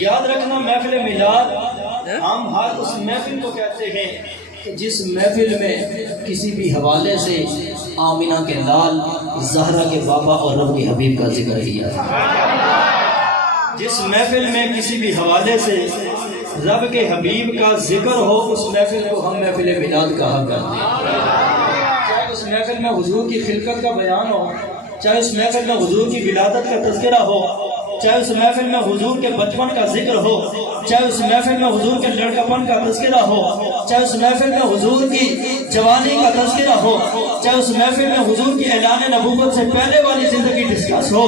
یاد رکھنا محفل میلاد ہم ہر اس محفل کو کہتے ہیں کہ جس محفل میں کسی بھی حوالے سے آمینہ کے لال، زہرا کے بابا اور رب کے حبیب کا ذکر کیا ہے۔ جس محفل میں کسی بھی حوالے سے رب کے حبیب کا ذکر ہو، اس محفل کو ہم محفل میلاد کہا کرتے ہیں۔ چاہے اس محفل میں حضور کی خلقت کا بیان ہو، چاہے اس محفل میں حضور کی ولادت کا تذکرہ ہو، چاہے اس محفل میں حضور کے بچپن کا ذکر ہو، چاہے اس محفل میں حضور کے لڑکپن کا تذکرہ ہو، چاہے اس محفل میں حضور کی جوانی کا تذکرہ ہو، چاہے اس محفل میں حضور کی اعلان نبوت سے پہلے والی زندگی ڈسکس ہو،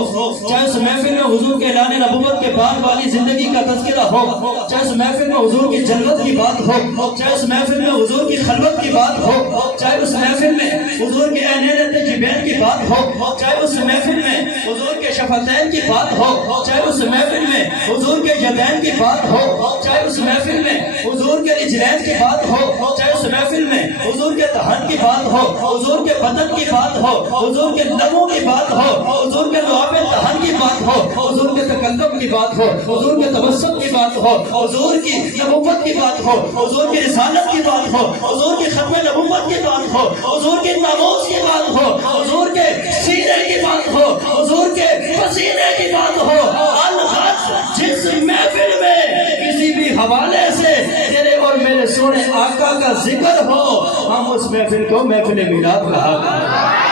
چاہے اس محفل میں حضور کے اعلان نبوت کے بعد والی زندگی کا تذکرہ ہو، چاہے اس محفل میں حضور کی جلوت کی بات ہو، چاہے اس محفل میں حضور کی خلوت کی بات ہو، چاہے اس محفل میں حضور کے عینین تجبین کی بات ہو، چاہے اس محفل میں حضور کے شفتین کی بات ہو، چاہے اس محفل میں حضور کے یدین کی بات ہو، چاہے اس محفل میں حضور کے رجلین کی بات ہو، چاہے اس محفل میں حضور کے دہن کی بات ہو، حضور کے بدن کی بات ہو، حضور کے لبوں کی بات ہو، حضور کے لعاب دہن کی بات ہو، حضور کے تکلم کی بات ہو، حضور کے تبسم کی بات ہو، حضور کی نبوت کی بات ہو، حضور کی رسالت کی بات ہو، حضور کی ختم نبوت کی بات ہو، حضور کے ناموس کی بات ہو، حضور کے سینے کی بات ہو، حضور کے پسینے کی بات ہو، الحق جس محفل میں کسی بھی حوالے سے تیرے اور میرے سونے آقا کا ذکر ہو، ہم اس محفل کو محفل میلاد کہا کرتے ہیں۔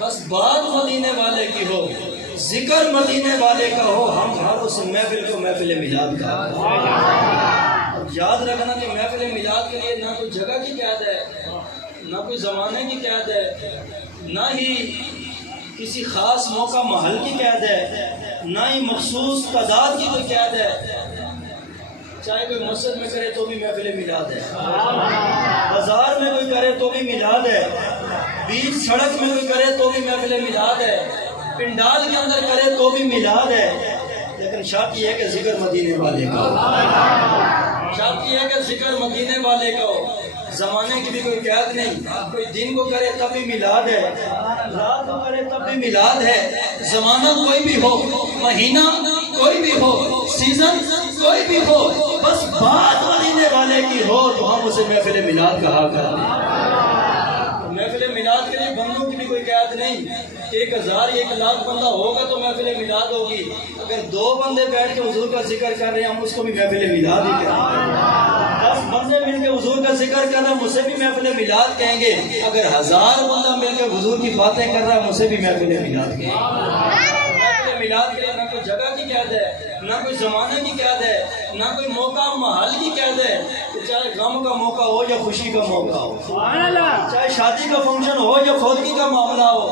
بس بات مدینے والے کی ہو، ذکر مدینے والے کا ہو، ہم ہر اس محفل کو محفل میلاد کہتے ہیں۔ یاد رکھنا کہ محفل میلاد کے لیے نہ کوئی جگہ کی قید ہے، نہ کوئی زمانے کی قید ہے، نہ ہی کسی خاص موقع محل کی قید ہے، نہ ہی مخصوص تعداد کی کوئی قید ہے۔ چاہے کوئی مسجد میں کرے تو بھی محفل میلاد ہے، بازار میں کوئی کرے تو بھی میلاد ہے، بیچ سڑک میں کوئی کرے تو بھی محفل میلاد ہے، پنڈال کے اندر کرے تو بھی میلاد ہے۔ لیکن شرط یہ ہے کہ ذکر مدینے والے کا ہو، شرط یہ ہے کہ ذکر مدینے والے کا ہو۔ زمانے کی بھی کوئی قید نہیں، کوئی دن کو کرے تب بھی میلاد ہے، رات کو کرے تب بھی میلاد ہے، زمانہ کوئی بھی ہو، مہینہ کوئی بھی ہو، سیزن کوئی بھی ہو، بس بات مدینے والے کی ہو تو ہم اسے محفل میلاد کہا کرتے ہیں۔ محفل میلاد کے لیے بندوں کی بھی کوئی قید نہیں کہ 1000 1 لاکھ بندہ ہوگا تو محفل میلاد ہوگی۔ اگر 2 بندے بیٹھ کے حضور کا ذکر کر رہے ہیں ہم اس کو بھی محفل میلاد ہی کہیں گے۔ 10 بندے مل کے حضور کا ذکر کر رہے ہیں ہم اسے بھی محفل میلاد کہیں گے۔ اگر 1000 بندہ مل کے حضور کی باتیں کر رہا ہے ہم اسے بھی محفل میلاد کہیں گے۔ محفل میلاد کے لیے نہ کوئی جگہ کی قید ہے، نہ کوئی زمانے کی قید ہے، نہ کوئی موقع محل کی قید ہے۔ چاہے غم کا موقع ہو یا خوشی کا موقع ہو، چاہے شادی کا فنکشن ہو یا فوتگی کا معاملہ ہو،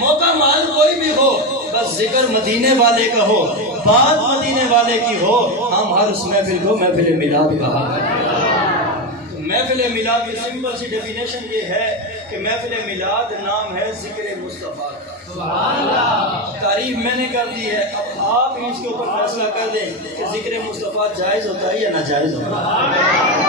موقع محل کوئی بھی ہو، بس ذکر مدینے والے کا ہو، بات مدینے والے کی ہو، ہم ہر اس محفل کو محفل میلاد کہا کرتے ہیں۔ محفل میلاد کی سمپل سی ڈیفینیشن یہ ہے کہ محفل میلاد نام ہے ذکر مصطفیٰ کا۔ تعریف میں نے کر دی ہے، اب آپ ہی اس کے اوپر فیصلہ کر دیں کہ ذکر مصطفیٰ جائز ہوتا ہے یا ناجائز ہوتا ہے۔